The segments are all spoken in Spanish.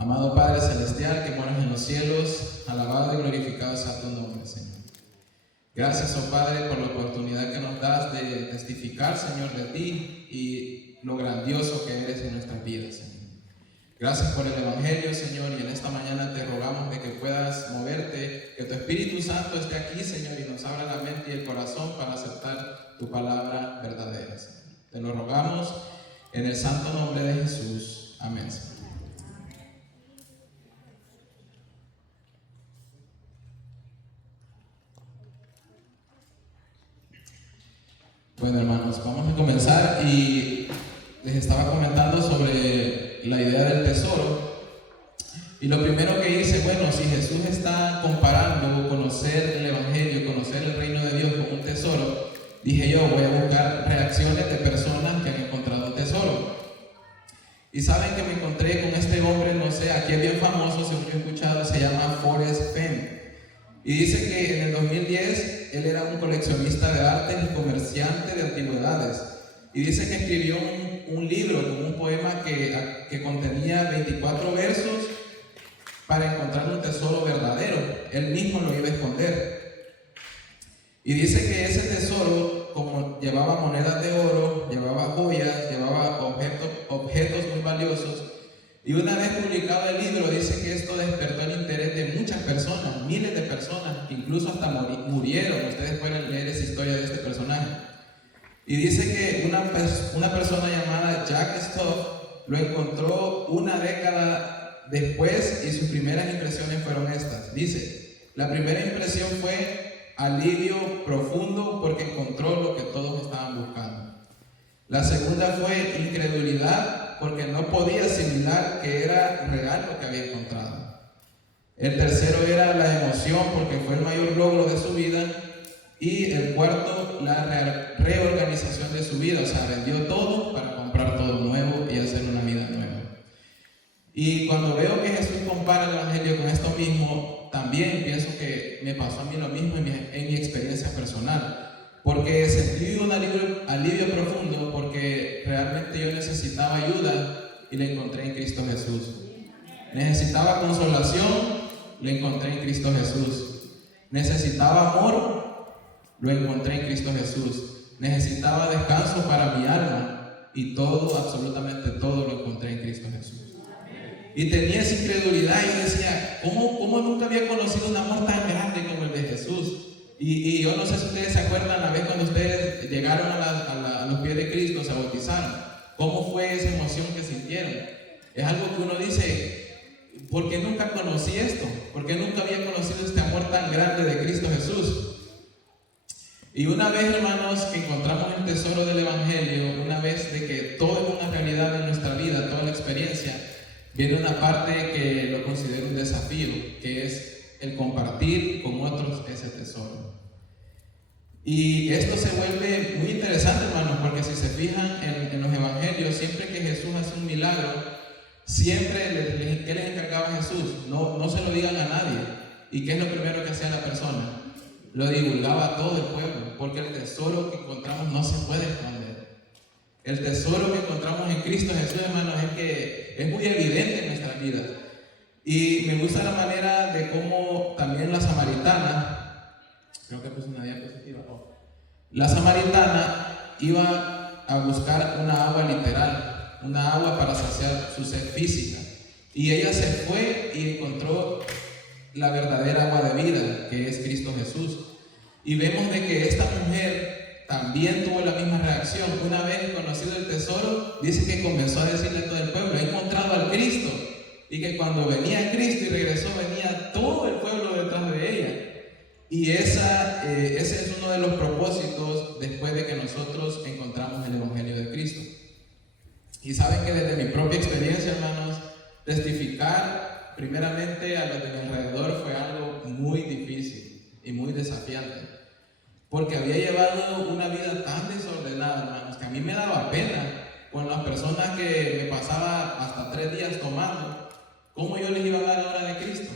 Amado Padre Celestial, que moras en los cielos, alabado y glorificado sea tu nombre, Señor. Gracias, oh Padre, por la oportunidad que nos das de testificar, Señor, de ti y lo grandioso que eres en nuestras vidas, Señor. Gracias por el Evangelio, Señor, y en esta mañana te rogamos de que puedas moverte, que tu Espíritu Santo esté aquí, Señor, y nos abra la mente y el corazón para aceptar tu palabra verdadera, Señor. Te lo rogamos en el santo nombre de Jesús. Amén, Señor. Bueno, hermanos, vamos a comenzar y les estaba comentando sobre la idea del tesoro. Y lo primero que hice, bueno, si Jesús está comparando conocer el Evangelio, conocer el reino de Dios con un tesoro, dije yo, voy a buscar reacciones de personas que han encontrado un tesoro. Y saben que me encontré con este hombre, no sé, aquí es bien famoso, según yo he escuchado, se llama Forrest Fenn. Y dice que en el 2010 él era un coleccionista de arte y comerciante de antigüedades. Y dice que escribió un libro, un poema que contenía 24 versos para encontrar un tesoro verdadero. Él mismo lo iba a esconder. Y dice que ese tesoro, como llevaba monedas de oro, llevaba joyas, llevaba objetos muy valiosos. Y una vez publicado el libro, dice que esto despertó el interés de muchas personas, miles de personas, que incluso hasta murieron. Ustedes pueden leer esa historia de este personaje. Y dice que una persona llamada Jack Stoff lo encontró una década después y sus primeras impresiones fueron estas. Dice, la primera impresión fue alivio profundo porque encontró lo que todos estaban buscando. La segunda fue incredulidad porque no podía asimilar que era real lo que había encontrado. El tercero era la emoción porque fue el mayor logro de su vida. Y el cuarto, la reorganización de su vida, o sea, vendió todo para comprar todo nuevo y hacer una vida nueva. Y cuando veo que Jesús compara el Evangelio con esto mismo, también pienso que me pasó a mí lo mismo en mi experiencia personal. Porque sentí un alivio profundo porque realmente yo necesitaba ayuda y la encontré en Cristo Jesús. Necesitaba consolación, la encontré en Cristo Jesús. Necesitaba amor, lo encontré en Cristo Jesús. Necesitaba descanso para mi alma y todo, absolutamente todo lo encontré en Cristo Jesús. Y tenía esa incredulidad y decía, ¿cómo nunca había conocido un amor tan grande como el de Jesús? Y yo no sé si ustedes se acuerdan la vez cuando ustedes llegaron a los pies de Cristo, se bautizaron. ¿Cómo fue esa emoción que sintieron? Es algo que uno dice, ¿por qué nunca conocí esto? ¿Por qué nunca había conocido este amor tan grande de Cristo Jesús? Y una vez, hermanos, que encontramos el tesoro del Evangelio, una vez de que todo es una realidad en nuestra vida, toda la experiencia, viene una parte que lo considero un desafío, que es el compartir con otros ese tesoro. Y esto se vuelve muy interesante, hermanos, porque si se fijan en los evangelios, siempre que Jesús hace un milagro, siempre, ¿qué les encargaba Jesús? No se lo digan a nadie. ¿Y qué es lo primero que hacía la persona? Lo divulgaba a todo el pueblo, porque el tesoro que encontramos no se puede esconder. El tesoro que encontramos en Cristo Jesús, hermanos, es que es muy evidente en nuestras vidas. Y me gusta la manera de cómo también la samaritana, creo que puse una diapositiva, la samaritana iba a buscar una agua literal, una agua para saciar su sed física. Y ella se fue y encontró la verdadera agua de vida, que es Cristo Jesús. Y vemos de que esta mujer también tuvo la misma reacción. Una vez conocido el tesoro, dice que comenzó a decirle a todo el pueblo, he encontrado al Cristo. Y que cuando venía Cristo y regresó, venía todo el pueblo detrás de ella. Y ese es uno de los propósitos después de que nosotros encontramos el Evangelio de Cristo. Y saben que desde mi propia experiencia, hermanos, testificar primeramente a los de mi alrededor fue algo muy difícil y muy desafiante. Porque había llevado una vida tan desordenada, hermanos, que a mí me daba pena con las personas que me pasaba hasta 3 días tomando. ¿Cómo yo les iba a dar la hora de Cristo?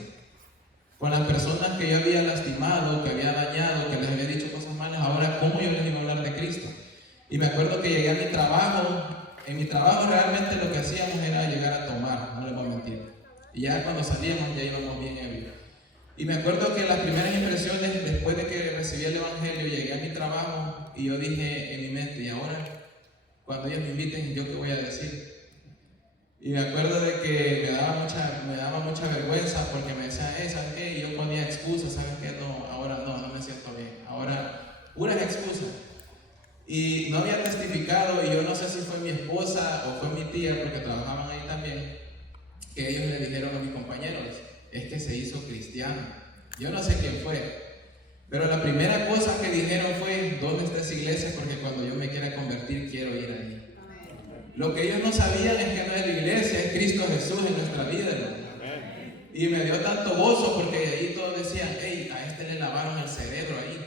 Con las personas que yo había lastimado, que había dañado, que les había dicho cosas malas, ahora ¿cómo yo les iba a hablar de Cristo? Y me acuerdo que llegué a mi trabajo. En mi trabajo realmente lo que hacíamos era llegar a tomar, no les voy a mentir. Y ya cuando salíamos ya íbamos bien ebrios. Y me acuerdo que las primeras impresiones, después de que recibí el Evangelio, llegué a mi trabajo y yo dije en mi mente, y ahora, cuando ellos me inviten, ¿yo qué voy a decir? Y me acuerdo de que me daba mucha vergüenza porque me decían, ¿sabes qué? Y yo ponía excusas, ¿sabes qué? No, ahora no me siento bien. Ahora, puras excusas. Y no había testificado, y yo no sé si fue mi esposa o fue mi tía, porque trabajaban ahí también, que ellos le dijeron a mis compañeros, es que se hizo cristiano. Yo no sé quién fue, pero la primera cosa que dijeron fue, ¿dónde está esa iglesia? Porque cuando yo me quiera convertir, quiero ir ahí. Lo que ellos no sabían es que no es la iglesia, es Cristo Jesús en nuestra vida, ¿no? Y me dio tanto gozo porque ahí todos decían, hey, a este le lavaron el cerebro ahí.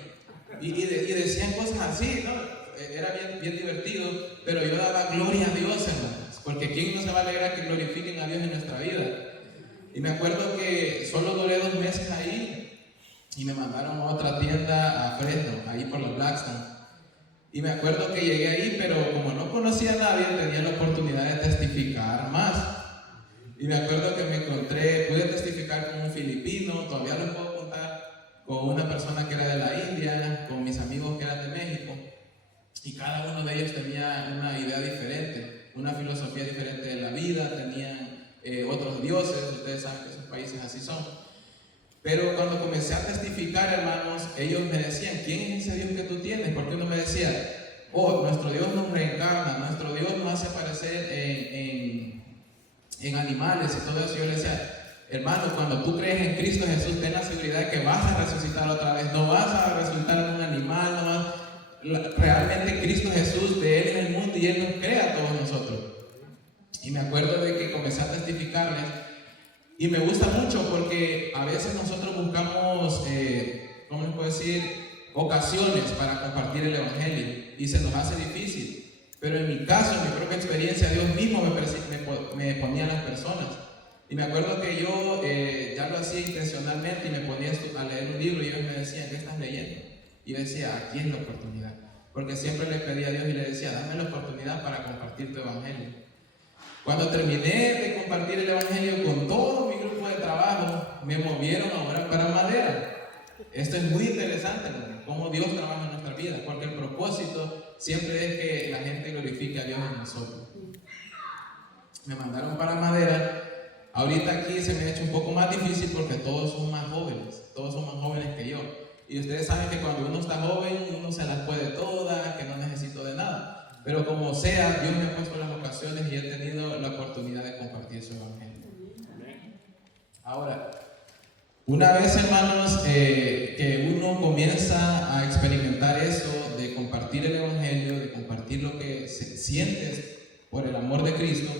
Y decían cosas así, ¿no? Era bien divertido, pero yo daba gloria a Dios, hermanos, porque ¿quién no se va a alegrar que glorifiquen a Dios en nuestra vida? Y me acuerdo que solo duré 2 meses ahí y me mandaron a otra tienda a Fresno, ahí por los Blackstone. Y me acuerdo que llegué ahí, pero como no conocía a nadie, tenía la oportunidad de testificar más. Y me acuerdo que pude testificar con un filipino, todavía lo puedo contar, con una persona que era de la India, con mis amigos que eran de México. Y cada uno de ellos tenía una idea diferente, una filosofía diferente de la vida, tenían otros dioses, ustedes saben que esos países así son. Pero cuando comencé a testificar, hermanos, ellos me decían, ¿quién es ese Dios que tú tienes? Porque uno me decía, oh, nuestro Dios nos reencarna, nuestro Dios nos hace aparecer en animales y todo eso. Yo le decía, hermano, cuando tú crees en Cristo Jesús, ten la seguridad de que vas a resucitar otra vez, no vas a resucitar en un animal, no vas. Realmente Cristo Jesús, de Él en el mundo, y Él nos crea a todos nosotros. Y me acuerdo de que comencé a testificarles, y me gusta mucho porque a veces nosotros buscamos, ¿cómo les puedo decir?, ocasiones para compartir el Evangelio, y se nos hace difícil. Pero en mi caso, en mi propia experiencia, Dios mismo me ponía a las personas. Y me acuerdo que yo ya lo hacía intencionalmente y me ponía a leer un libro y ellos me decían, ¿qué estás leyendo? Y yo decía, aquí es la oportunidad. Porque siempre le pedía a Dios y le decía, dame la oportunidad para compartir tu Evangelio. Cuando terminé de compartir el Evangelio con todo mi grupo de trabajo, me movieron a orar para Madera. Esto es muy interesante, ¿no? Cómo Dios trabaja en nuestra vida, porque el propósito siempre es que la gente glorifique a Dios en nosotros. Me mandaron para Madera. Ahorita aquí se me ha hecho un poco más difícil porque todos son más jóvenes que yo. Y ustedes saben que cuando uno está joven, uno se las puede todas, que no necesito de nada. Pero como sea, Dios me ha puesto las ocasiones y he tenido la oportunidad de compartir su Evangelio. Ahora, una vez, hermanos, que uno comienza a experimentar eso de compartir el Evangelio, de compartir lo que sientes por el amor de Cristo,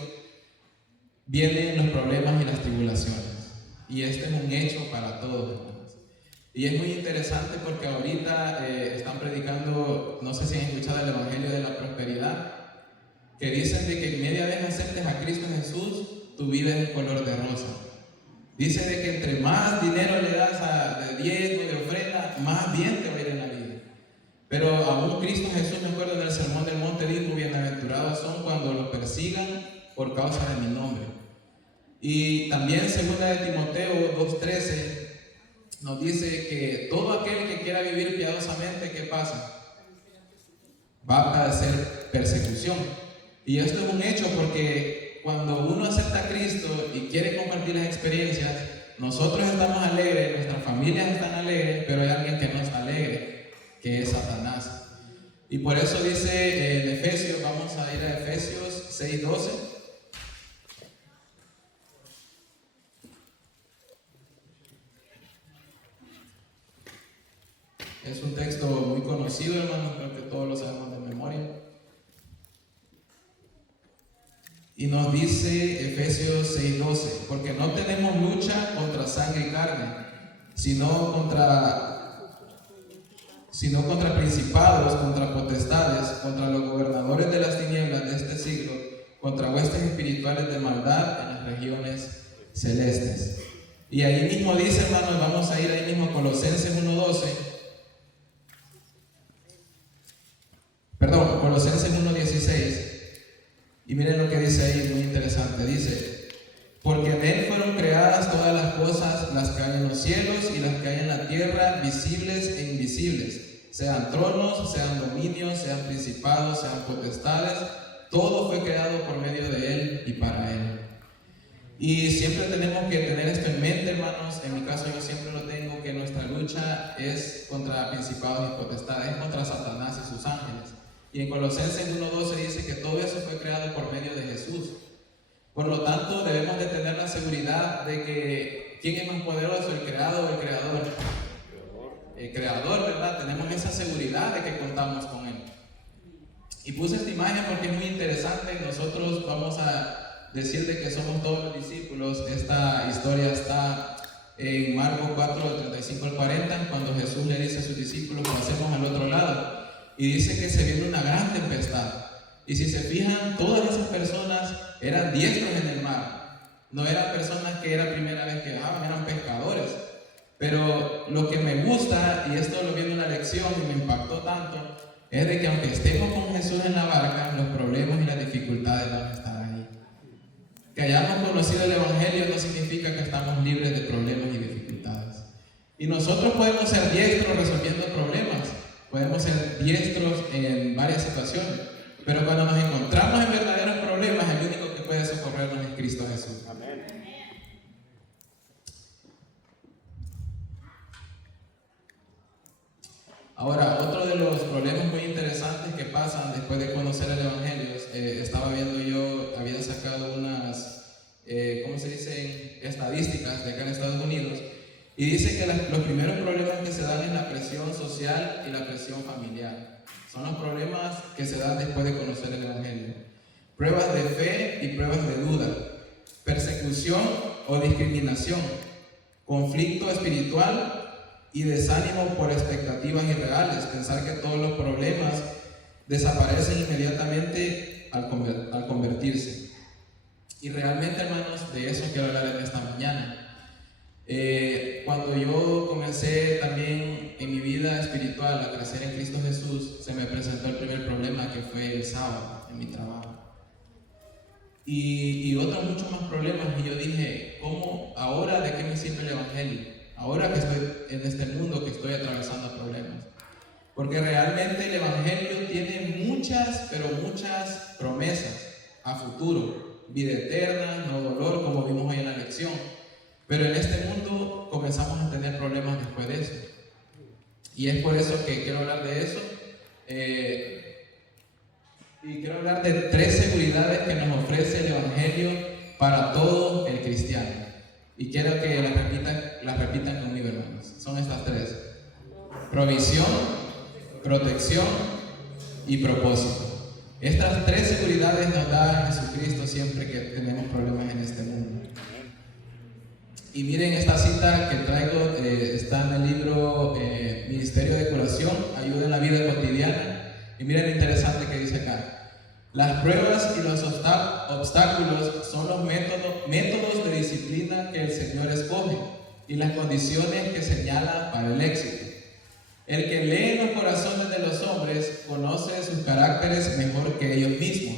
vienen los problemas y las tribulaciones. Y este es un hecho para todos, hermanos. Y es muy interesante porque ahorita están predicando, no sé si han escuchado el Evangelio de la Prosperidad, que dicen de que media vez aceptes a Cristo Jesús, tu vida es un color de rosa. Dice de que entre más dinero le das de diezmo y de ofrenda, más bien te va a ir en la vida. Pero aún Cristo Jesús, me acuerdo del Sermón del Monte, dijo, bienaventurados son cuando los persigan por causa de mi nombre. Y también 2 de Timoteo 2:13 nos dice que todo aquel que quiera vivir piadosamente, ¿qué pasa? Va a padecer persecución. Y esto es un hecho porque cuando uno acepta a Cristo y quiere compartir las experiencias, nosotros estamos alegres, nuestras familias están alegres, pero hay alguien que no está alegre, que es Satanás. Y por eso dice en Efesios, vamos a ir a Efesios 6:12. Es un texto muy conocido, hermanos, creo que todos lo sabemos de memoria. Y nos dice Efesios 6:12, porque no tenemos lucha contra sangre y carne, sino contra principados, contra potestades, contra los gobernadores de las tinieblas de este siglo, contra huestes espirituales de maldad en las regiones celestes. Y ahí mismo dice, hermanos, vamos a ir ahí mismo a Colosenses 1:16. Y miren lo que dice ahí, muy interesante. Dice, porque en Él fueron creados todas las cosas, las que hay en los cielos y las que hay en la tierra, visibles e invisibles, sean tronos, sean dominios, sean principados, sean potestades, todo fue creado por medio de Él y para Él. Y siempre tenemos que tener esto en mente, hermanos. En mi caso yo siempre lo tengo, que nuestra lucha es contra principados y potestades, es contra Satanás y sus ángeles. Y en Colosenses 1:12 dice que todo eso fue creado por medio de Jesús. Por lo tanto, debemos de tener la seguridad de que ¿quién es más poderoso, el creado o el creador? El creador, ¿verdad? Tenemos esa seguridad de que contamos con Él. Y puse esta imagen porque es muy interesante. Nosotros vamos a decir de que somos todos los discípulos. Esta historia está en Marcos 4, del 35 al 40, cuando Jesús le dice a sus discípulos: pasemos al otro lado. Y dice que se viene una gran tempestad. Y si se fijan, todas esas personas eran diestros en el mar. No eran personas que era primera vez que viajaban, eran pescadores. Pero lo que me gusta, y esto lo vi en una lección y me impactó tanto, es de que aunque estemos con Jesús en la barca, los problemas y las dificultades van a estar ahí. Que hayamos conocido el Evangelio no significa que estamos libres de problemas y dificultades. Y nosotros podemos ser diestros resolviendo problemas, podemos ser diestros en varias situaciones, pero cuando nos encontramos en verdaderos problemas, el único que puede socorrernos es Cristo Jesús. Amén. Ahora, otro de los problemas muy interesantes que pasan después de conocer el Evangelio, estaba viendo yo, había sacado unas, ¿cómo se dice? Estadísticas de acá en Estados Unidos, y dice que los primeros problemas que se dan es la presión social y la presión familiar. Son los problemas que se dan después de conocer el Evangelio. Pruebas de fe y pruebas de duda, persecución o discriminación, conflicto espiritual y desánimo por expectativas irreales, pensar que todos los problemas desaparecen inmediatamente al convertirse. Y realmente, hermanos, de eso quiero hablar en esta mañana. Cuando yo comencé también en mi vida espiritual a crecer en Cristo Jesús, se me presentó el primer problema, que fue el sábado en mi trabajo. Y otros muchos más problemas, y yo dije, ¿cómo ahora de qué me sirve el Evangelio? Ahora que estoy en este mundo, que estoy atravesando problemas. Porque realmente el Evangelio tiene muchas, pero muchas promesas a futuro. Vida eterna, no dolor, como vimos hoy en la lección. Pero en este mundo comenzamos a tener problemas después de eso. Y es por eso que quiero hablar de eso. Y quiero hablar de 3 seguridades que nos ofrece el Evangelio para todo el cristiano. Y quiero que las repitan conmigo, hermanos. Son estas 3. Provisión, protección y propósito. Estas 3 seguridades nos da Jesucristo siempre que tenemos problemas en este mundo. Y miren esta cita que traigo, está en el libro Ministerio de Curación, Ayuda en la Vida Cotidiana. Y miren lo interesante que dice acá. Las pruebas y los obstáculos son los métodos de disciplina que el Señor escoge y las condiciones que señala para el éxito. El que lee los corazones de los hombres conoce sus caracteres mejor que ellos mismos.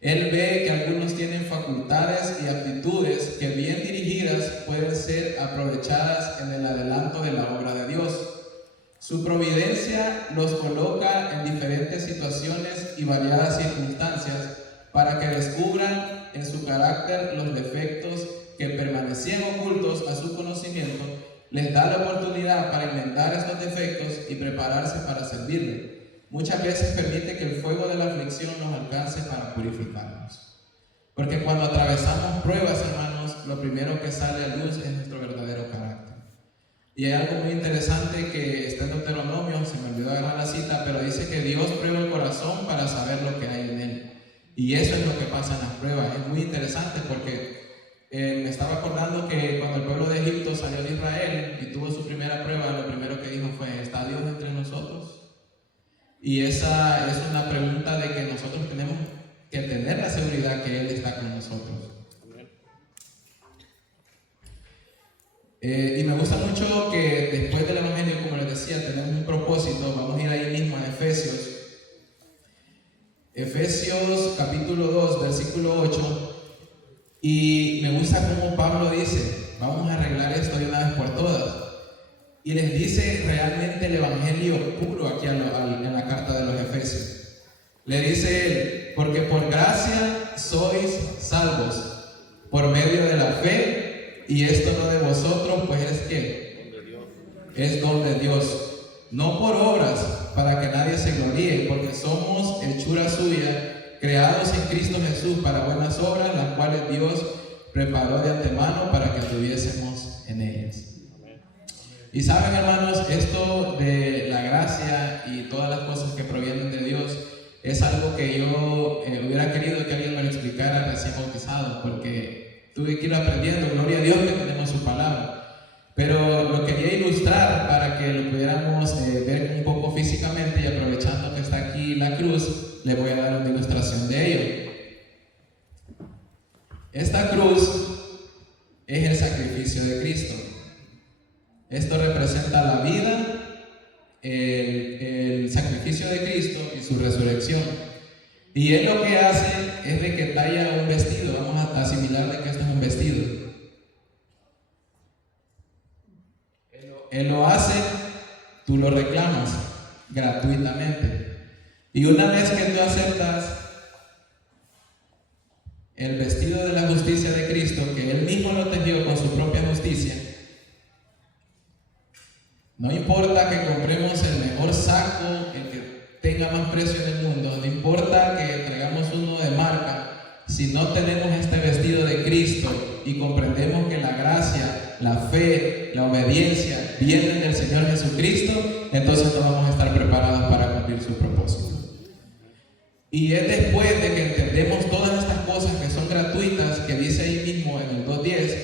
Él ve que algunos tienen facultades y aptitudes que bien dirigidas pueden ser aprovechadas en el adelanto de la obra de Dios. Su providencia los coloca en diferentes situaciones y variadas circunstancias para que descubran en su carácter los defectos que permanecían ocultos a su conocimiento. Les da la oportunidad para enmendar estos defectos y prepararse para servirle. Muchas veces permite que el fuego de la aflicción nos alcance para purificarnos. Porque cuando atravesamos pruebas, hermanos, lo primero que sale a luz es nuestro verdadero carácter. Y hay algo muy interesante que está en Deuteronomio, se me olvidó agarrar la cita, pero dice que Dios prueba el corazón para saber lo que hay en él. Y eso es lo que pasa en las pruebas. Es muy interesante porque me estaba acordando que cuando el pueblo de Egipto salió de Israel y tuvo su primera prueba, lo primero que dijo fue: ¿está Dios entre nosotros? Y esa es una pregunta de que nosotros tenemos que tener la seguridad que Él está con nosotros. Y me gusta mucho que después del Evangelio, como les decía, tenemos un propósito. Vamos a ir ahí mismo a Efesios. Efesios capítulo 2, versículo 8. Y me gusta cómo Pablo dice: vamos a arreglar esto de una vez por todas. Y les dice realmente el evangelio puro aquí en la carta de los Efesios. Le dice él, porque por gracia sois salvos, por medio de la fe, y esto no de vosotros, pues es que es don de Dios, no por obras, para que nadie se gloríe, porque somos hechura suya, creados en Cristo Jesús para buenas obras, las cuales Dios preparó de antemano para que anduviésemos en ellas. Y saben, hermanos, esto de la gracia y todas las cosas que provienen de Dios es algo que yo hubiera querido que alguien me lo explicara recién bautizado, porque tuve que ir aprendiendo. Gloria a Dios que tenemos su palabra, pero lo quería ilustrar para que lo pudiéramos ver un poco físicamente, y aprovechando que está aquí la cruz, le voy a dar una ilustración de ello. Esta cruz es el sacrificio de Cristo. Esto representa la vida, el sacrificio de Cristo y su resurrección. Y él lo que hace es de que talla un vestido. Vamos a asimilar de que esto es un vestido. Él lo hace, tú lo reclamas gratuitamente. Y una vez que tú aceptas el vestido de la justicia de Cristo, que él mismo lo tejió con su propia justicia, no importa que compremos el mejor saco, el que tenga más precio en el mundo, no importa que traigamos uno de marca, si no tenemos este vestido de Cristo y comprendemos que la gracia, la fe, la obediencia vienen del Señor Jesucristo, entonces no vamos a estar preparados para cumplir su propósito. Y es después de que entendemos todas estas cosas que son gratuitas, que dice ahí mismo en el 2.10,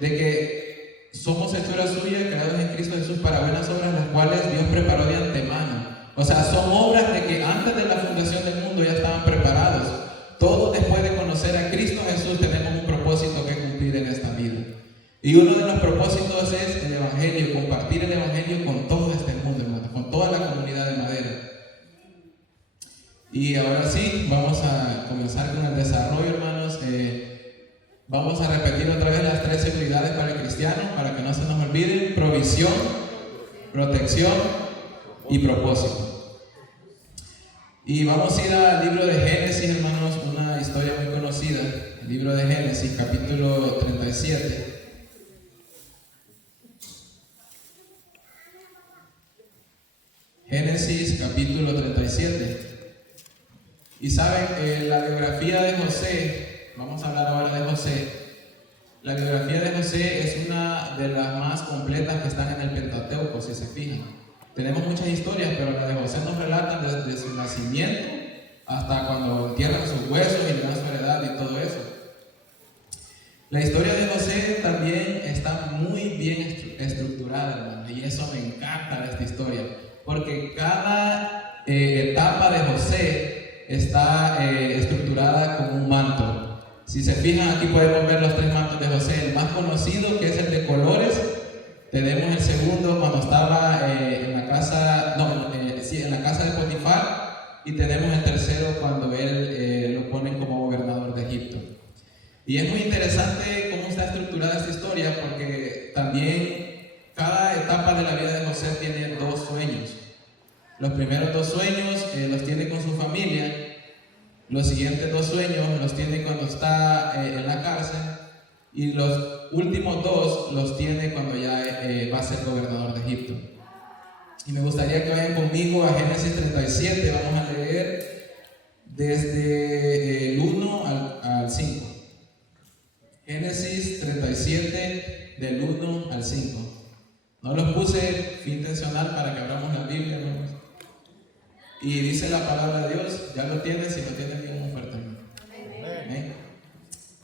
de que somos hechura suya, creados en Cristo Jesús para buenas obras, las cuales Dios preparó de antemano. O sea, son obras de que antes de la fundación del mundo ya estaban preparados. Todos después de conocer a Cristo Jesús tenemos un propósito que cumplir en esta vida. Y uno de los propósitos es el Evangelio, compartir el Evangelio con todo este mundo, hermano, con toda la comunidad de Madera. Y ahora sí, vamos a comenzar con el desarrollo, hermanos. Vamos a repetir otra vez las 3 seguridades para el cristiano, para que no se nos olviden: provisión, protección y propósito. Y vamos a ir al libro de Génesis, hermanos, una historia muy conocida, el libro de Génesis, capítulo 37. Génesis, capítulo 37. Y saben, la biografía de José, vamos a hablar ahora de José. La biografía de José es una de las más completas que están en el Pentateuco, si se fijan. Tenemos muchas historias, pero la de José nos relata desde su nacimiento hasta cuando entierran sus huesos y le dan su heredad y todo eso. La historia de José también está muy bien estructurada, hermano, y eso me encanta de esta historia, porque cada etapa de José está estructurada como un manto. Si se fijan, aquí podemos ver los 3 mantos de José. El más conocido, que es el de colores. Tenemos el segundo cuando estaba en la casa, en la casa de Potifar. Y tenemos el tercero cuando él lo ponen como gobernador de Egipto. Y es muy interesante cómo está estructurada esta historia, porque también cada etapa de la vida de José tiene 2 sueños. Los primeros 2 sueños los tiene con su familia. Los siguientes 2 sueños los tiene cuando está en la cárcel. Y los últimos 2 los tiene cuando ya va a ser gobernador de Egipto. Y me gustaría que vayan conmigo a Génesis 37. Vamos a leer desde el 1 al 5. Génesis 37, del 1 al 5. No los puse, fue intencional para que abramos la Biblia, ¿no? Y dice la palabra de Dios, ya lo tienes, si lo tienes bien muy fuerte. Amén.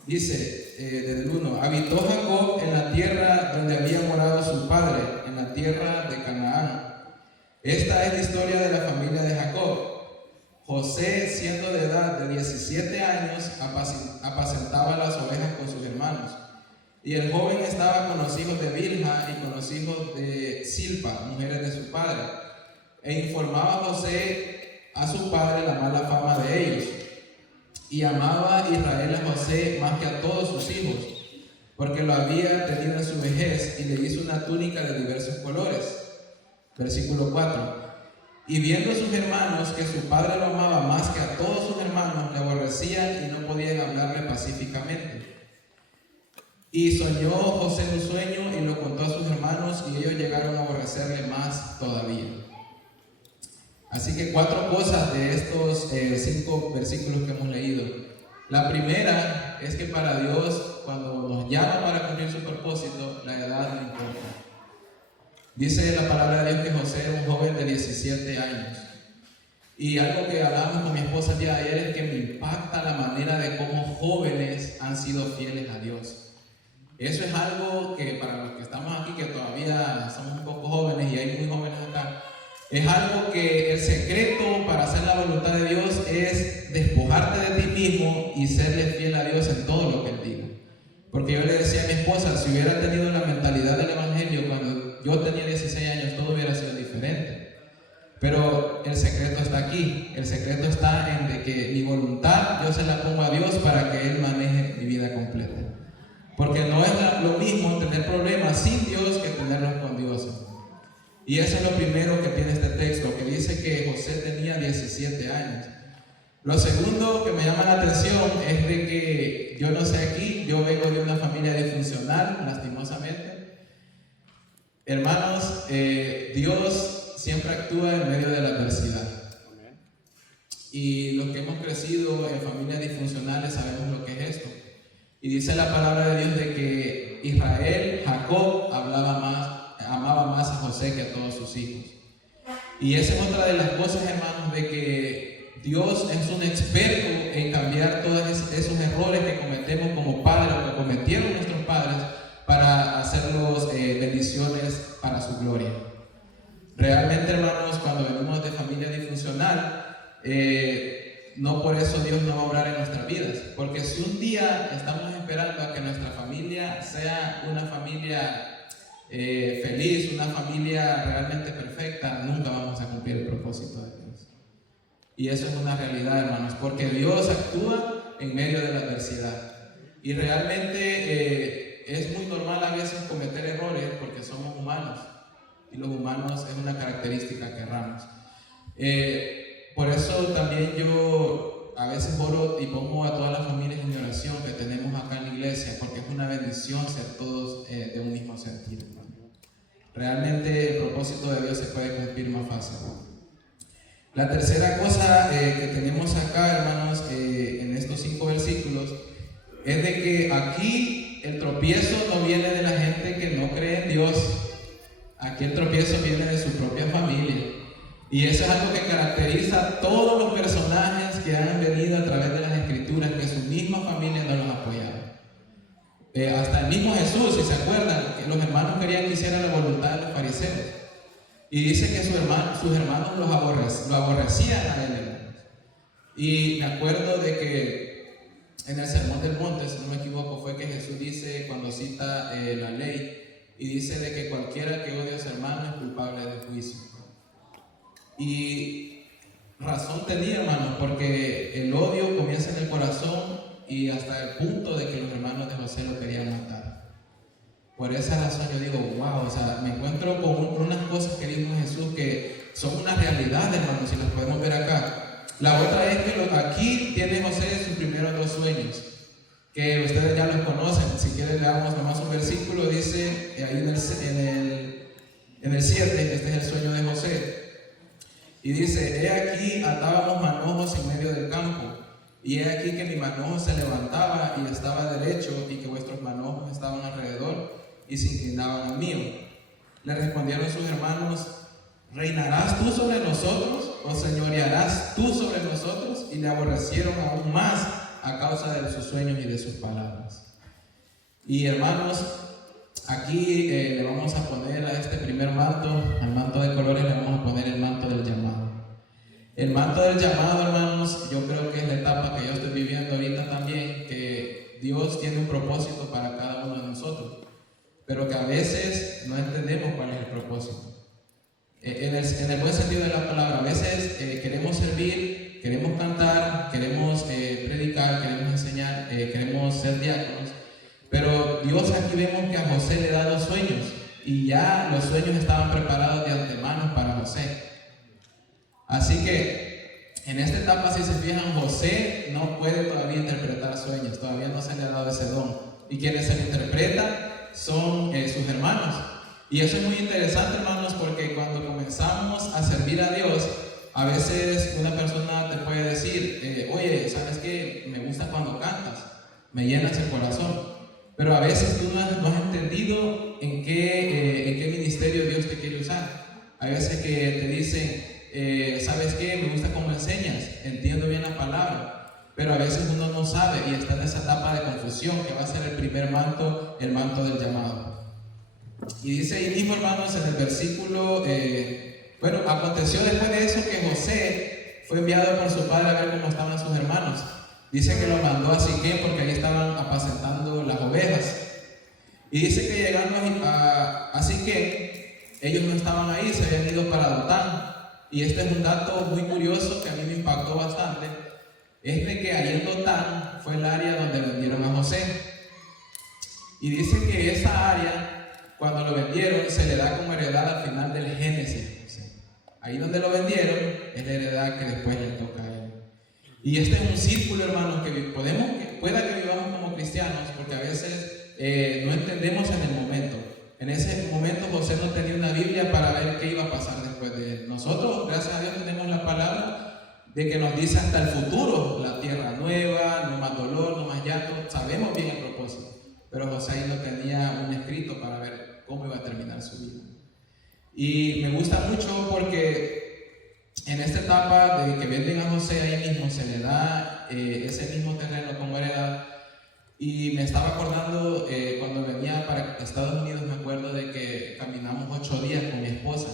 Dice, desde el 1, habitó Jacob en la tierra donde había morado su padre, en la tierra de Canaán. Esta es la historia de la familia de Jacob. José, siendo de edad de 17 años, apacentaba las ovejas con sus hermanos. Y el joven estaba con los hijos de Bilha y con los hijos de Silpa, mujeres de su padre. E informaba a José a su padre la mala fama de ellos. Y amaba Israel a José más que a todos sus hijos, porque lo había tenido en su vejez, y le hizo una túnica de diversos colores. Versículo 4. Y viendo sus hermanos que su padre lo amaba más que a todos sus hermanos, le aborrecían y no podían hablarle pacíficamente. Y soñó José un sueño y lo contó a sus hermanos, y ellos llegaron a aborrecerle más todavía. Así que 4 cosas de estos 5 versículos que hemos leído. La primera es que para Dios, cuando nos llama para cumplir su propósito, la edad no importa. Dice la palabra de Dios que José era un joven de 17 años. Y algo que hablamos con mi esposa el día de ayer es que me impacta la manera de cómo jóvenes han sido fieles a Dios. Eso es algo que para los que estamos aquí, que todavía somos un poco jóvenes y hay muy jóvenes acá, es algo que el secreto para hacer la voluntad de Dios es despojarte de ti mismo y serle fiel a Dios en todo lo que Él diga. Porque yo le decía a mi esposa, si hubiera tenido la mentalidad del Evangelio cuando yo tenía 16 años, todo hubiera sido diferente. Pero el secreto está aquí. El secreto está en de que mi voluntad yo se la pongo a Dios para que Él maneje mi vida completa. Porque no es lo mismo tener problemas sin Dios que tenerlos con Dios. Y eso es lo primero que tiene este texto, que dice que José tenía 17 años. Lo segundo que me llama la atención es de que yo no sé aquí, yo vengo de una familia disfuncional, lastimosamente. Hermanos, Dios siempre actúa en medio de la adversidad. Y los que hemos crecido en familias disfuncionales sabemos lo que es esto. Y dice la palabra de Dios de que Israel, Jacob, amaba más a José que a todos sus hijos. Y esa es otra de las cosas, hermanos, de que Dios es un experto en cambiar todos esos errores que cometemos como padres, o que cometieron nuestros padres, para hacerlos bendiciones para su gloria. Realmente, hermanos, cuando venimos de familia disfuncional, no por eso Dios no va a obrar en nuestras vidas, porque si un día estamos esperando a que nuestra familia sea una familia feliz, una familia realmente perfecta, nunca vamos a cumplir el propósito de Dios. Y eso es una realidad, hermanos, porque Dios actúa en medio de la adversidad. Y realmente es muy normal a veces cometer errores porque somos humanos, y los humanos es una característica que erramos. Por eso también yo a veces oro y pongo a todas las familias en oración que tenemos acá en la iglesia, porque es una bendición ser todos de un mismo sentido. Realmente el propósito de Dios se puede cumplir más fácil. La tercera cosa que tenemos acá, hermanos, en estos 5 versículos, es de que aquí el tropiezo no viene de la gente que no cree en Dios. Aquí el tropiezo viene de su propia familia. Y eso es algo que caracteriza a todos los personajes que han venido a través de las Escrituras, que su misma familia no los apoyaba. Hasta el mismo Jesús, si se acuerdan, que los hermanos querían que hiciera la voluntad de los fariseos. Y dice que sus hermanos lo aborrecían a él, hermanos. Y me acuerdo de que en el Sermón del Monte, si no me equivoco, fue que Jesús dice, cuando cita la ley, y dice de que cualquiera que odie a su hermano es culpable de juicio. Y razón tenía, hermanos, porque el odio comienza en el corazón y hasta el punto de que los hermanos de José lo querían matar. Por esa razón yo digo, wow, o sea, me encuentro con unas cosas que dijo Jesús que son una realidad, hermanos, y las podemos ver acá. La otra es que aquí tiene José sus primeros 2 sueños, que ustedes ya los conocen. Si quieren leamos nomás un versículo, dice ahí en el 7, este es el sueño de José. Y dice, he aquí atábamos manojos en medio del campo, y he aquí que mi manojo se levantaba y estaba derecho, y que vuestros manojos estaban alrededor y se inclinaban al mío. Le respondieron sus hermanos, ¿reinarás tú sobre nosotros o señorearás tú sobre nosotros? Y le aborrecieron aún más a causa de sus sueños y de sus palabras. Y hermanos, aquí le vamos a poner a este primer manto, al manto de colores, le vamos a poner el manto del llamado. El manto del llamado, hermanos, yo creo que es la etapa que yo estoy viviendo ahorita también, que Dios tiene un propósito para cada uno de nosotros, pero que a veces no entendemos cuál es el propósito. En el buen sentido de la palabra, a veces queremos servir, queremos cantar, queremos predicar, queremos enseñar, queremos ser diáconos, Pero Dios aquí vemos que a José le da 2 sueños y ya los sueños estaban preparados de antemano para José. Así que en esta etapa, si se fijan, José no puede todavía interpretar sueños, todavía no se le ha dado ese don. Y quienes se le interpretan son sus hermanos. Y eso es muy interesante, hermanos, porque cuando comenzamos a servir a Dios, a veces una persona te puede decir, oye, ¿sabes qué? Me gusta cuando cantas, me llenas el corazón. Pero a veces tú no has entendido en qué ministerio Dios te quiere usar. Hay veces que te dicen, ¿sabes qué? Me gusta cómo enseñas, entiendo bien la palabra. Pero a veces uno no sabe y está en esa etapa de confusión que va a ser el primer manto, el manto del llamado. Y dice ahí mismo, hermanos, en el versículo, aconteció después de eso que José fue enviado por su padre a ver cómo estaban sus hermanos. Dice que lo mandó a Siquem porque ahí estaban apacentando las ovejas. Y dice que llegando a Siquem, ellos no estaban ahí, se habían ido para Dotán. Y este es un dato muy curioso que a mí me impactó bastante. Es de que ahí en Dotán fue el área donde vendieron a José. Y dice que esa área, cuando lo vendieron, se le da como heredad al final del Génesis. Ahí donde lo vendieron es la heredad que después le toca a él. Y este es un círculo, hermanos, que pueda que vivamos como cristianos, porque a veces no entendemos en el momento. En ese momento José no tenía una Biblia para ver qué iba a pasar después de él. Nosotros, gracias a Dios, tenemos la palabra de que nos dice hasta el futuro, la tierra nueva, no más dolor, no más llanto. Sabemos bien el propósito, pero José ahí no tenía un escrito para ver cómo iba a terminar su vida. Y me gusta mucho porque en esta etapa de que venden a José, ahí mismo se le da ese mismo terreno como heredad. Y me estaba acordando cuando venía para Estados Unidos, me acuerdo de que caminamos 8 días con mi esposa.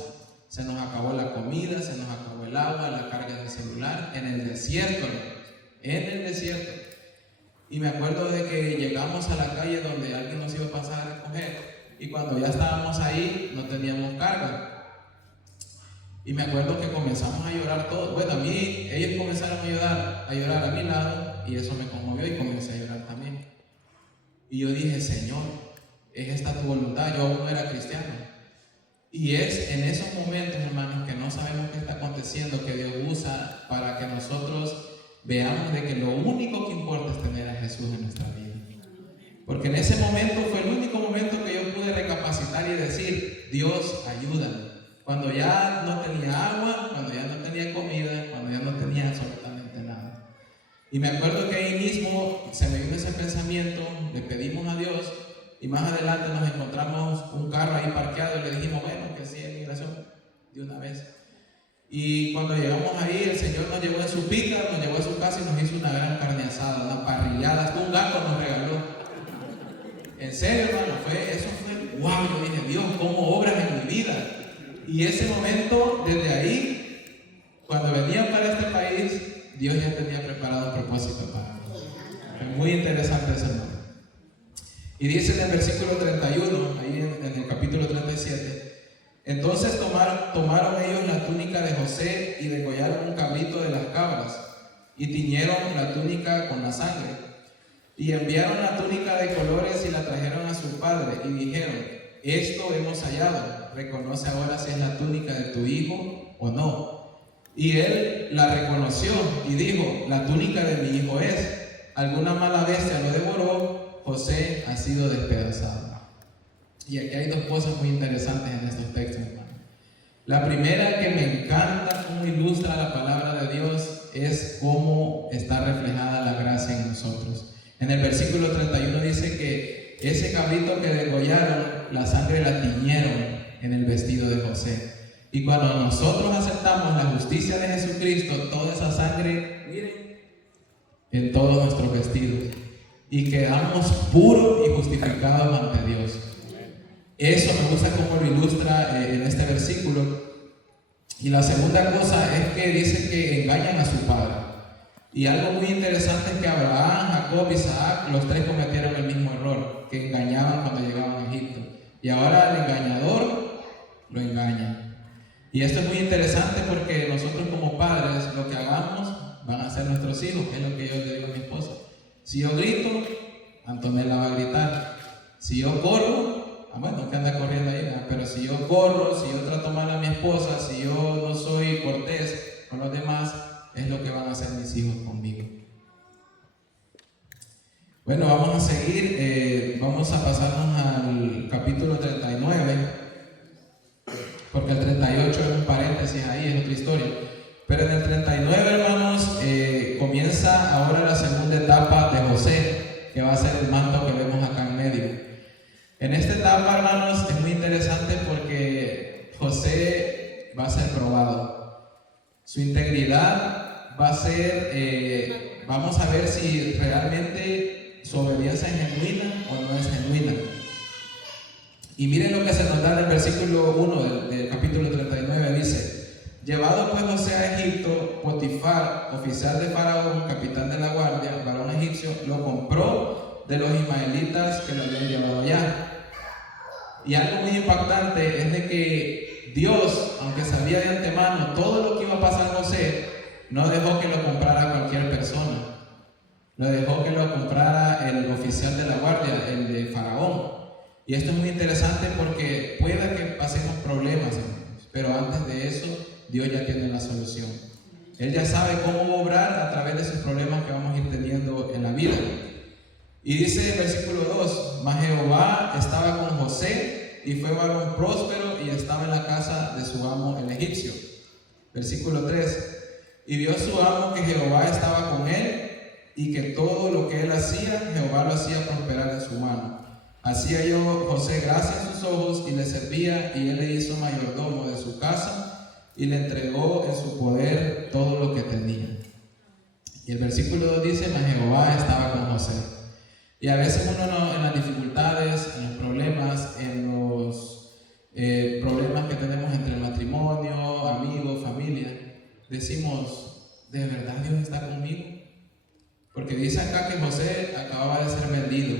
Se nos acabó la comida, se nos acabó el agua, la carga del celular, en el desierto. Y me acuerdo de que llegamos a la calle donde alguien nos iba a pasar a recoger. Y cuando ya estábamos ahí, no teníamos carga. Y me acuerdo que comenzamos a llorar todos. Bueno, a mí, ellos comenzaron a llorar a mi lado, y eso me conmovió y comencé a llorar también. Y yo dije, Señor, ¿es esta tu voluntad? Yo aún no era cristiano. Y es en esos momentos, hermanos, que no sabemos qué está aconteciendo, que Dios usa para que nosotros veamos de que lo único que importa es tener a Jesús en nuestra vida. Porque en ese momento fue el único momento que yo pude recapacitar y decir, Dios, ayúdame. Cuando ya no tenía agua, cuando ya no tenía comida, cuando ya no tenía absolutamente nada. Y me acuerdo que ahí mismo se me vino ese pensamiento, le pedimos a Dios y más adelante nos encontramos un carro ahí parqueado y le dijimos, bueno, que sí, migración, de una vez. Y cuando llegamos ahí, el Señor nos llevó en su pica, nos llevó a su casa y nos hizo una gran carne asada, una parrillada, hasta un gato nos regaló. En serio, hermano, eso fue wow. Yo dije, Dios, ¿cómo obras en mi vida? Y ese momento, desde ahí, cuando venían para este país, Dios ya tenía preparado un propósito para mí. Es muy interesante ese momento. Y dice en el versículo 31, ahí en el capítulo 37, entonces tomaron ellos la túnica de José y degollaron un cabrito de las cabras y tiñeron la túnica con la sangre. Y enviaron la túnica de colores y la trajeron a su padre y dijeron, esto hemos hallado, reconoce ahora si es la túnica de tu hijo o no. Y él la reconoció y dijo, la túnica de mi hijo es, alguna mala bestia lo devoró, José ha sido despedazado. Y aquí hay 2 cosas muy interesantes en estos textos, hermano. La primera, que me encanta cómo ilustra la palabra de Dios, es cómo está reflejada la gracia en nosotros. En el versículo 31 dice que ese cabrito que degollaron, la sangre la tiñeron en el vestido de José. Y cuando nosotros aceptamos la justicia de Jesucristo, toda esa sangre, miren, en todos nuestros vestidos. Y quedamos puros y justificados ante Dios. Eso me gusta cómo lo ilustra en este versículo. Y la segunda cosa es que dice que engañan a su padre. Y algo muy interesante es que Abraham, Jacob, Isaac, los 3 cometieron el mismo error, que engañaban cuando llegaban a Egipto. Y ahora el engañador lo engaña. Y esto es muy interesante porque nosotros como padres, lo que hagamos van a ser nuestros hijos, es lo que yo le digo a mi esposa. Si yo grito, Antonella va a gritar. Si yo corro, bueno, que anda corriendo ahí, ¿no? Pero si yo corro, si yo trato mal a mi esposa, si yo no soy cortés con los demás, es lo que van a hacer mis hijos conmigo. Bueno, vamos a seguir, vamos a pasarnos al capítulo 39, porque el 38 es un paréntesis ahí, es otra historia. Pero en el 39, hermanos, comienza ahora la segunda etapa de José, que va a ser el manto que vemos acá en medio. En esta etapa, hermanos, es muy interesante porque José va a ser probado. Su integridad va a ser, vamos a ver si realmente su obediencia es genuina o no es genuina. Y miren lo que se nos da en el versículo 1 del capítulo 39, dice: llevado pues José a Egipto, Potifar, oficial de Faraón, capitán de la guardia, varón egipcio, lo compró de los ismaelitas que lo habían llevado allá. Y algo muy impactante es de que Dios, aunque sabía de antemano todo lo que iba a pasar José, no dejó que lo comprara cualquier persona. Lo dejó que lo comprara el oficial de la guardia, el de Faraón. Y esto es muy interesante porque puede que pasemos problemas, pero antes de eso, Dios ya tiene la solución. Él ya sabe cómo obrar a través de esos problemas que vamos a ir teniendo en la vida. Y dice el versículo 2: mas Jehová estaba con José y fue varón próspero y estaba en la casa de su amo el egipcio. Versículo 3: y vio su amo que Jehová estaba con él y que todo lo que él hacía, Jehová lo hacía prosperar en su mano. Así halló José gracia en sus ojos y le servía, y él le hizo mayordomo de su casa y le entregó en su poder todo lo que tenía. Y el versículo 2 dice: mas Jehová estaba con José. Y a veces uno en las dificultades, en los problemas, en los problemas que tenemos entre el matrimonio, amigos, familia, decimos: ¿de verdad Dios está conmigo? Porque dice acá que José acababa de ser vendido,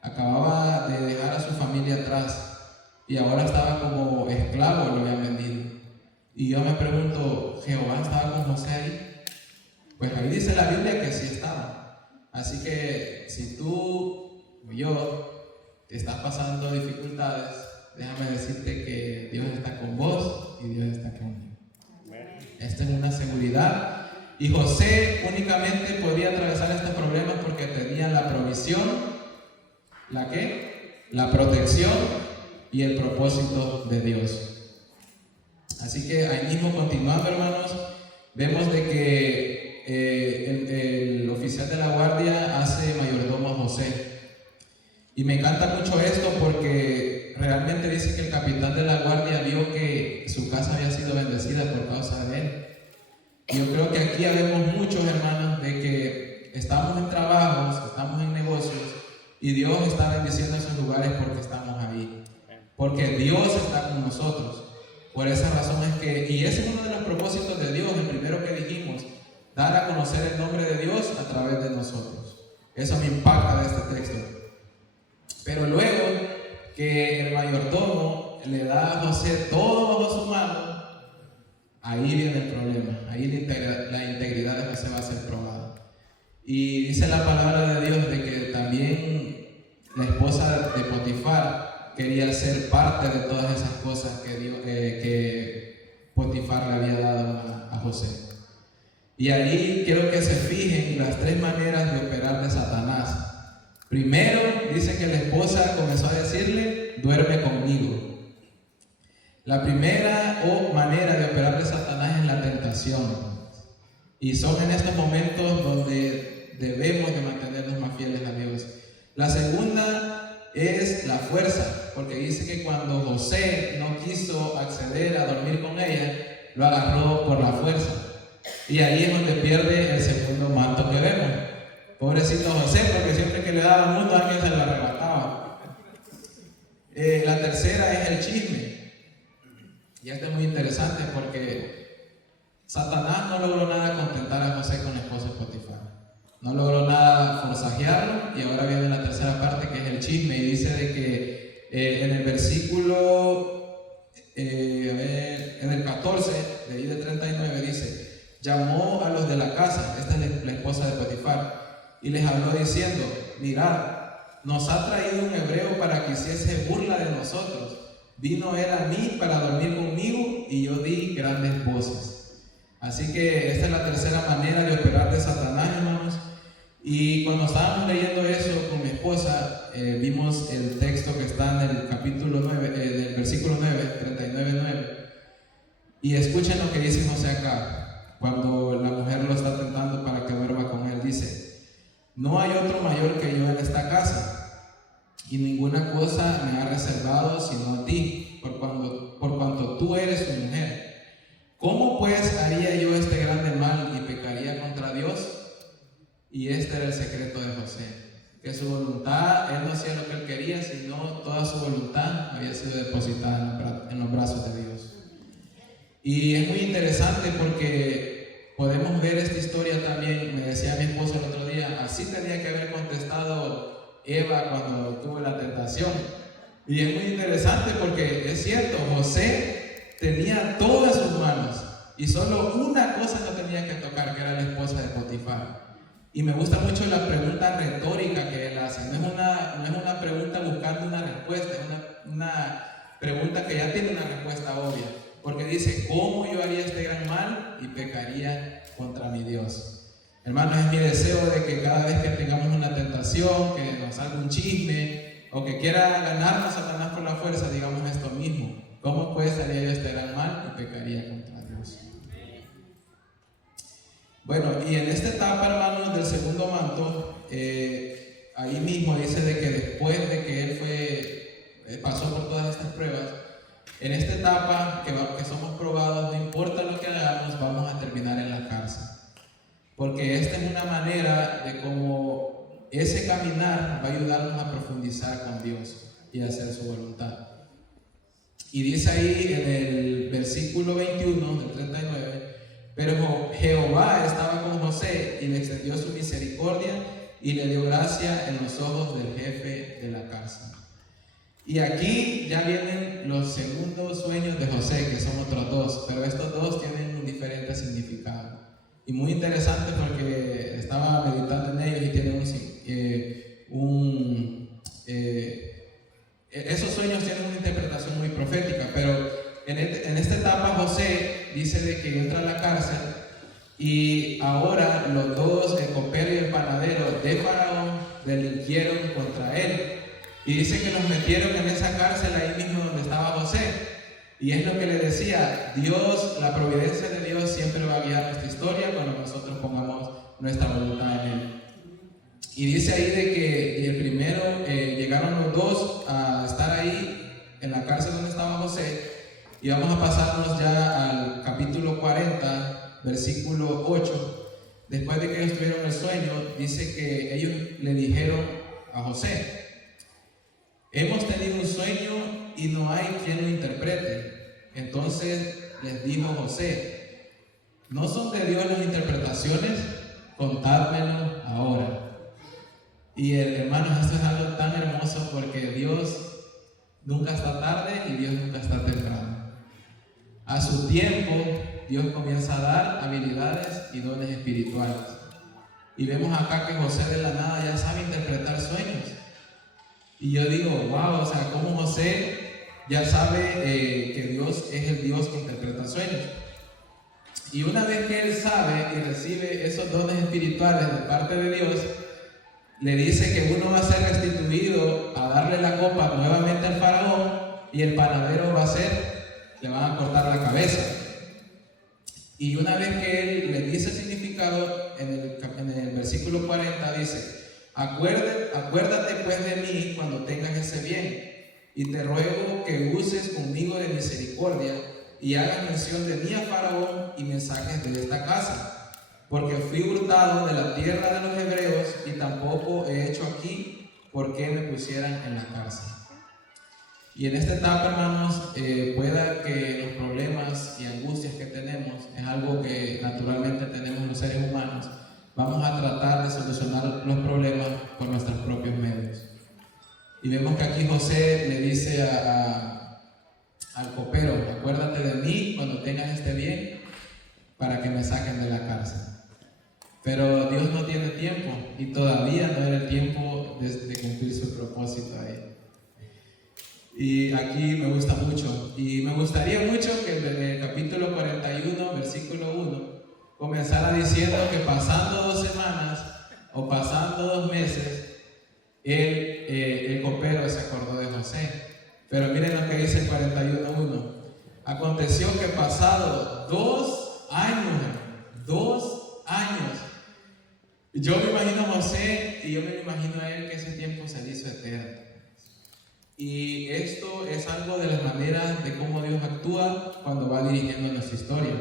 acababa de dejar a su familia atrás y ahora estaba como esclavo, lo habían vendido. Y yo me pregunto, ¿Jehová estaba con José ahí? Pues ahí dice la Biblia que sí estaba. Así que si tú o yo te estás pasando dificultades, déjame decirte que Dios está con vos y Dios está conmigo. Esta es una seguridad. Y José únicamente podía atravesar estos problemas porque tenía la provisión, ¿la qué? La protección y el propósito de Dios. Así que ahí mismo, continuando, hermanos, vemos de que el oficial de la guardia hace mayordomo a José. Y me encanta mucho esto porque realmente dice que el capitán de la guardia vio que su casa había sido bendecida por causa de él. Y yo creo que aquí habemos muchos, hermanos, de que estamos en trabajos, estamos en negocios, y Dios está bendiciendo esos lugares porque estamos ahí. Porque Dios está con nosotros. Por esa razón es que, y ese es uno de los propósitos de Dios, el primero que dijimos, dar a conocer el nombre de Dios a través de nosotros. Eso me impacta de este texto. Pero luego que el mayordomo le da a José todo bajo su mano, ahí viene el problema. Ahí la integridad de José va a ser probada. Y dice la palabra de Dios de que también la esposa de Potifar quería ser parte de todas esas cosas que Potifar le había dado a José. Y ahí quiero que se fijen las tres maneras de operar de Satanás. Primero, dice que la esposa comenzó a decirle: duerme conmigo. La primera manera de operar de Satanás es la tentación. Y son en estos momentos donde debemos de mantenernos más fieles a Dios. La segunda es la fuerza, porque dice que cuando José no quiso acceder a dormir con ella, lo agarró por la fuerza. Y ahí es donde pierde el segundo manto que vemos. Pobrecito José, porque siempre que le daba mundo alguien se lo arrebataba. La tercera es el chisme. Y esto es muy interesante porque Satanás no logró nada contentar a José con la esposa de Potifar. No logró nada forzajearlo, y ahora viene la tercera parte, que es el chisme. Y dice de que en el versículo, en el 14, de ahí de 39, dice: llamó a los de la casa, esta es la esposa de Potifar, y les habló diciendo: mirad, nos ha traído un hebreo para que hiciese burla de nosotros. Vino él a mí para dormir conmigo y yo di grandes voces. Así que esta es la tercera manera de operar de Satanás, hermanos. Y cuando estábamos leyendo eso con mi esposa, vimos el texto que está en el capítulo 9, del versículo 9, 39:9. Y escuchen lo que dice José acá, cuando la mujer lo está tentando para que duerma con él. Dice: no hay otro mayor que yo en esta casa, y ninguna cosa me ha reservado sino a ti, por cuanto tú eres su mujer. ¿Cómo pues haría yo este grande mal y pecaría contra Dios? Y este era el secreto de José, que su voluntad, él no hacía lo que él quería, sino toda su voluntad había sido depositada en los brazos de Dios. Y es muy interesante porque podemos ver esta historia también. Me decía mi esposa el otro día, así tenía que haber contestado Eva cuando tuvo la tentación. Y es muy interesante porque es cierto, José tenía todas sus manos y solo una cosa no tenía que tocar, que era la esposa de Potifar. Y me gusta mucho la pregunta retórica que él hace. No es una pregunta buscando una respuesta, es una pregunta que ya tiene una respuesta obvia. Porque dice: ¿cómo yo haría este gran mal y pecaría contra mi Dios? Hermanos, es mi deseo de que cada vez que tengamos una tentación, que nos salga un chisme o que quiera ganarnos a Satanás por la fuerza, digamos esto mismo: ¿cómo pues haría yo este gran mal y pecaría contra Dios? Bueno, y en esta etapa, hermanos, del segundo manto, ahí mismo dice de que después de que él pasó por todas estas pruebas, en esta etapa que somos probados, no importa lo que hagamos, vamos a terminar en la cárcel. Porque esta es una manera de cómo ese caminar va a ayudarnos a profundizar con Dios y a hacer su voluntad. Y dice ahí en el versículo 21 del 39: pero Jehová estaba con José y le extendió su misericordia y le dio gracia en los ojos del jefe de la cárcel. Y aquí ya vienen los segundos sueños de José, que son otros dos, pero estos dos tienen un diferente significado. Y muy interesante porque estaba meditando en ellos y tienen esos sueños tienen una interpretación muy profética, pero en esta etapa José dice de que entra a la cárcel y ahora los dos, el copero y el panadero de Faraón, delinquieron contra él. Y dice que los metieron en esa cárcel ahí mismo donde estaba José. Y es lo que le decía, Dios, la providencia de Dios siempre va a guiar nuestra historia cuando nosotros pongamos nuestra voluntad en Él. Y dice ahí de que el primero llegaron los dos a estar ahí en la cárcel donde estaba José. Y vamos a pasarnos ya al capítulo 40, versículo 8. Después de que ellos tuvieron el sueño, dice que ellos le dijeron a José: hemos tenido un sueño y no hay quien lo interprete. Entonces les dijo José: ¿no son de Dios las interpretaciones? Contádmelo ahora. Y hermanos, esto es algo tan hermoso porque Dios nunca está tarde y Dios nunca está temprano. A su tiempo, Dios comienza a dar habilidades y dones espirituales. Y vemos acá que José de la nada ya sabe interpretar sueños. Y yo digo, wow, o sea, como José ya sabe que Dios es el Dios que interpreta sueños. Y una vez que él sabe y recibe esos dones espirituales de parte de Dios, le dice que uno va a ser restituido a darle la copa nuevamente al faraón y el panadero va a ser, le van a cortar la cabeza. Y una vez que él le dice el significado, en el versículo 40 dice: acuérdate pues de mí cuando tengas ese bien, y te ruego que uses conmigo de misericordia y hagas mención de mí a Faraón y me saques de esta casa, porque fui hurtado de la tierra de los hebreos y tampoco he hecho aquí por qué me pusieran en la cárcel. Y en esta etapa, hermanos, pueda que los problemas y angustias que tenemos es algo que naturalmente tenemos los seres humanos. Vamos a tratar de solucionar los problemas por nuestros propios medios. Y vemos que aquí José le dice al copero: acuérdate de mí cuando tengas este bien para que me saquen de la cárcel. Pero Dios no tiene tiempo y todavía no era el tiempo de cumplir su propósito ahí. Y aquí me gusta mucho. Y me gustaría mucho que en el capítulo 41, versículo 1, comenzara diciendo que pasando 2 semanas o pasando 2 meses, el copero se acordó de José. Pero miren lo que dice el 41:1. Aconteció que pasado 2 años, yo me imagino a José y yo me imagino a él que ese tiempo se le hizo eterno. Y esto es algo de las maneras de cómo Dios actúa cuando va dirigiendo nuestra historia.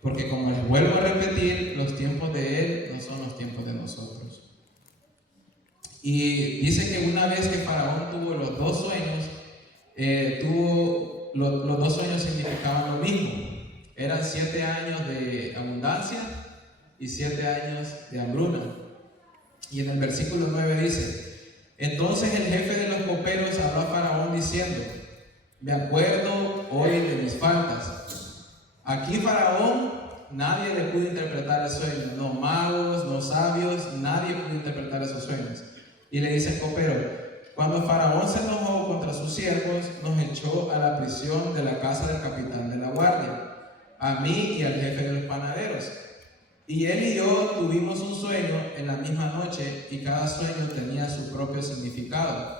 Porque como les vuelvo a repetir, los tiempos de Él no son los tiempos de nosotros. Y dice que una vez que Faraón tuvo los 2 sueños, los 2 sueños significaban lo mismo. Eran 7 años de abundancia y 7 años de hambruna. Y en el versículo 9 dice: entonces el jefe de los coperos habló a Faraón diciendo: me acuerdo hoy de mis faltas. Aquí Faraón, nadie le pudo interpretar el sueño, no magos, no sabios, nadie pudo interpretar esos sueños. Y le dice el copero: cuando Faraón se enojó contra sus siervos, nos echó a la prisión de la casa del capitán de la guardia, a mí y al jefe de los panaderos. Y él y yo tuvimos un sueño en la misma noche y cada sueño tenía su propio significado.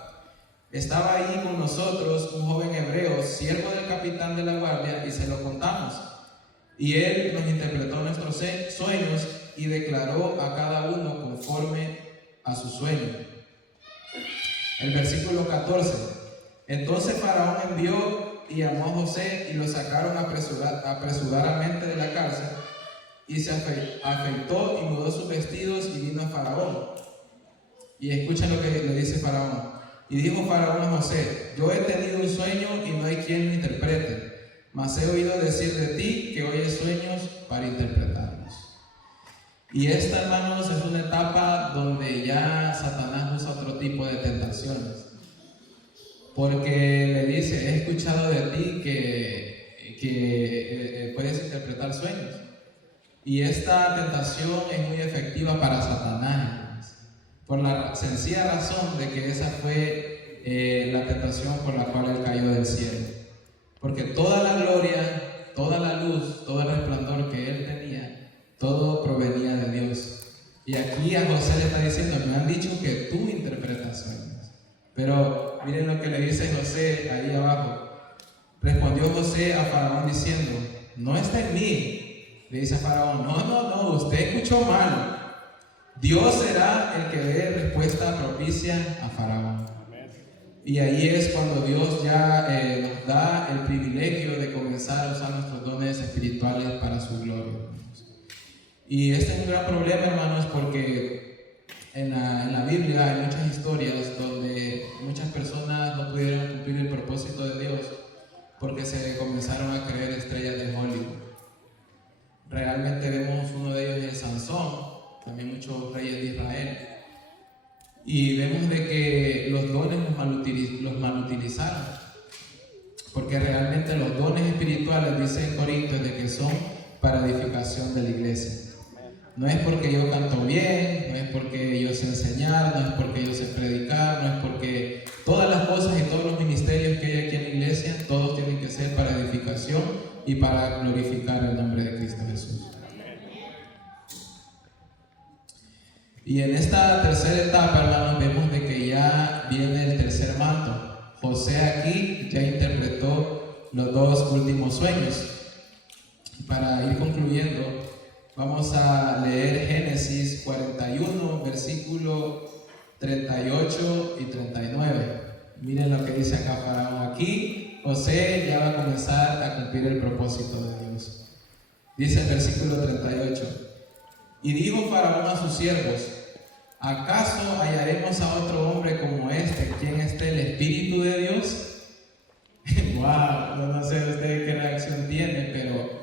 Estaba ahí con nosotros un joven hebreo, siervo del capitán de la guardia, y se lo contamos. Y él nos interpretó nuestros sueños y declaró a cada uno conforme a su sueño. El versículo 14. Entonces Faraón envió y llamó a José y lo sacaron apresuradamente de la cárcel. Y se afeitó y mudó sus vestidos y vino a Faraón. Y escuchen lo que le dice Faraón. Y dijo Faraón a José: yo he tenido un sueño y no hay quien lo interprete, mas he oído decir de ti que oyes sueños para interpretarlos. Y esta, hermanos, es una etapa donde ya Satanás usa otro tipo de tentaciones. Porque le dice: he escuchado de ti que puedes interpretar sueños. Y esta tentación es muy efectiva para Satanás, por la sencilla razón de que esa fue la tentación por la cual él cayó del cielo. Porque toda la gloria, toda la luz, todo el resplandor que él tenía, todo provenía de Dios. Y aquí a José le está diciendo: me han dicho que tú interpretas sueños. Pero miren lo que le dice José ahí abajo. Respondió José a Faraón diciendo: no está en mí. Le dice a Faraón: no, usted escuchó mal. Dios será el que dé respuesta propicia a Faraón. Y ahí es cuando Dios ya nos da el privilegio de comenzar a usar nuestros dones espirituales para su gloria. Y este es un gran problema, hermanos, porque en la Biblia hay muchas historias donde muchas personas no pudieron cumplir el propósito de Dios porque se comenzaron a creer estrellas de Hollywood. Realmente vemos uno de ellos es Sansón, también muchos reyes de Israel. Y vemos de que los dones los malutilizaron. Porque realmente los dones espirituales, dice en Corintios, de que son para edificación de la iglesia. No es porque yo canto bien, no es porque yo sé enseñar, no es porque yo sé predicar, no es porque todas las cosas y todos los ministerios que hay aquí en la iglesia, todos tienen que ser para edificación y para glorificar el nombre de Cristo Jesús. Y en esta tercera etapa, hermanos, vemos de que ya viene el tercer manto. José aquí ya interpretó los 2 últimos sueños. Para ir concluyendo, vamos a leer Génesis 41, versículo 38 y 39. Miren lo que dice acá Faraón. Aquí José ya va a comenzar a cumplir el propósito de Dios. Dice el versículo 38: y dijo Faraón a sus siervos: ¿acaso hallaremos a otro hombre como este, quien esté el Espíritu de Dios? Wow, no sé usted qué reacción tiene, pero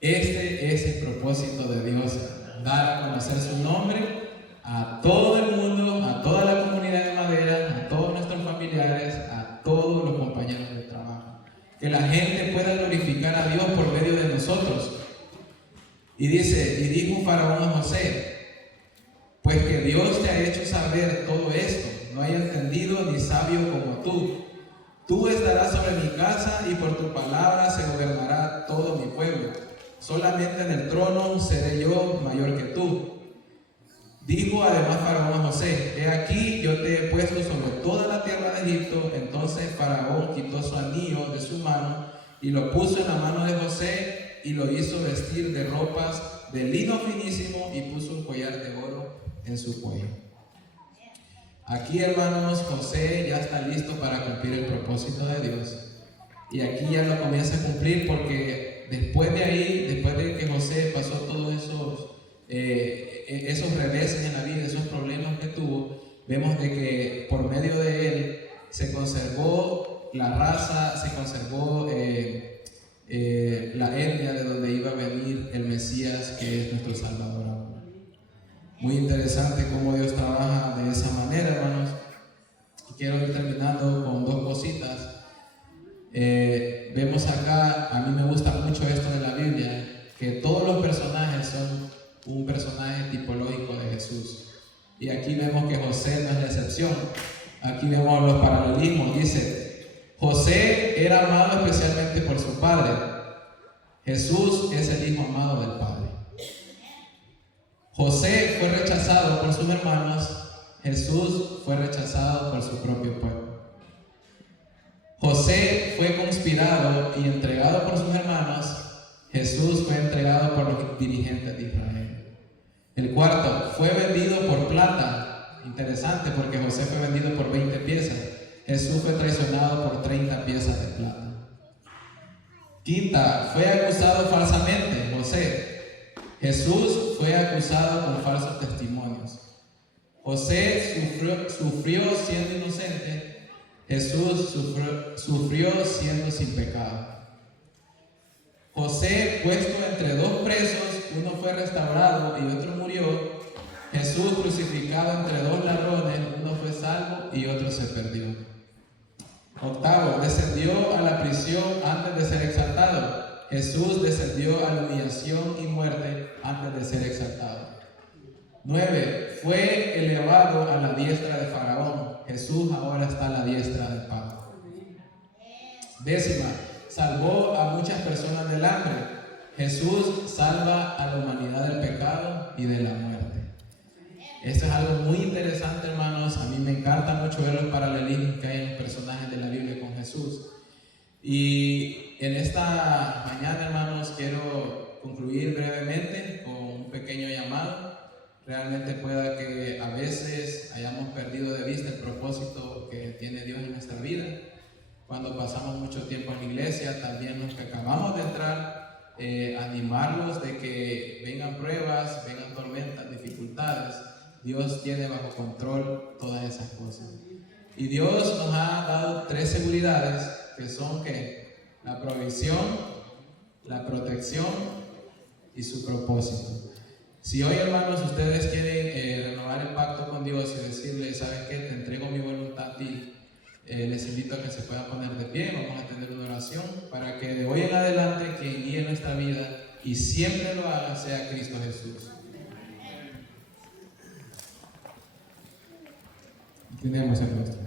este es el propósito de Dios: dar a conocer su nombre a todo el mundo, a toda la comunidad de Madera, a todos nuestros familiares, a todos los compañeros de trabajo. Que la gente pueda glorificar a Dios por medio de nosotros. Y dice: y dijo Faraón a José: Pues que Dios te ha hecho saber todo esto, no hay entendido ni sabio como tú. Tú estarás sobre mi casa y por tu palabra se gobernará todo mi pueblo. Solamente en el trono seré yo mayor que tú. Dijo además Faraón a José: he aquí, yo te he puesto sobre toda la tierra de Egipto. Entonces Faraón quitó su anillo de su mano y lo puso en la mano de José y lo hizo vestir de ropas de lino finísimo y puso un collar de oro en su cuello. Aquí, hermanos, José ya está listo para cumplir el propósito de Dios. Y aquí ya lo comienza a cumplir, porque después de ahí, después de que José pasó todos esos reveses en la vida, esos problemas que tuvo, vemos de que por medio de él se conservó la raza, se conservó la etnia de donde iba a venir el Mesías, que es nuestro Salvador ahora. Muy interesante cómo Dios trabaja de esa manera, hermanos. Quiero ir terminando con dos cositas. Vemos acá, a mí me gusta mucho esto de la Biblia, que todos los personajes son un personaje tipológico de Jesús. Y aquí vemos que José no es la excepción. Aquí vemos los paralelismos. Dice: José era amado especialmente por su padre. Jesús es el hijo amado del Padre. José fue rechazado por sus hermanos. Jesús fue rechazado por su propio pueblo. José fue conspirado y entregado por sus hermanos. Jesús fue entregado por los dirigentes de Israel. El cuarto, fue vendido por plata. Interesante, porque José fue vendido por 20 piezas. Jesús fue traicionado por 30 piezas de plata. Quinta, fue acusado falsamente, José. Jesús fue acusado con falsos testimonios. José sufrió siendo inocente. Jesús sufrió siendo sin pecado. José, puesto entre dos presos, uno fue restaurado y otro murió. Jesús, crucificado entre dos ladrones, uno fue salvo y otro se perdió. Octavo, descendió a la prisión antes de ser exaltado. Jesús descendió a la humillación y muerte antes de ser exaltado. 9. Fue elevado a la diestra de Faraón. Jesús ahora está a la diestra del Padre. 10. Salvó a muchas personas del hambre. Jesús salva a la humanidad del pecado y de la muerte. Esto es algo muy interesante, hermanos. A mí me encanta mucho ver los paralelismos que hay en los personajes de la Biblia con Jesús. Y en esta mañana, hermanos, quiero concluir brevemente con un pequeño llamado. Realmente pueda que a veces hayamos perdido de vista el propósito que tiene Dios en nuestra vida. Cuando pasamos mucho tiempo en la iglesia, también los que acabamos de entrar, animarlos de que vengan pruebas, vengan tormentas, dificultades. Dios tiene bajo control todas esas cosas. Y Dios nos ha dado 3 seguridades, que son que la provisión, la protección y su propósito. Si hoy, hermanos, ustedes quieren renovar el pacto con Dios y decirle: ¿sabes qué? Te entrego mi voluntad a ti. Les invito a que se puedan poner de pie. Vamos a tener una oración para que de hoy en adelante quien guíe nuestra vida y siempre lo haga sea Cristo Jesús. Tenemos el nuestro.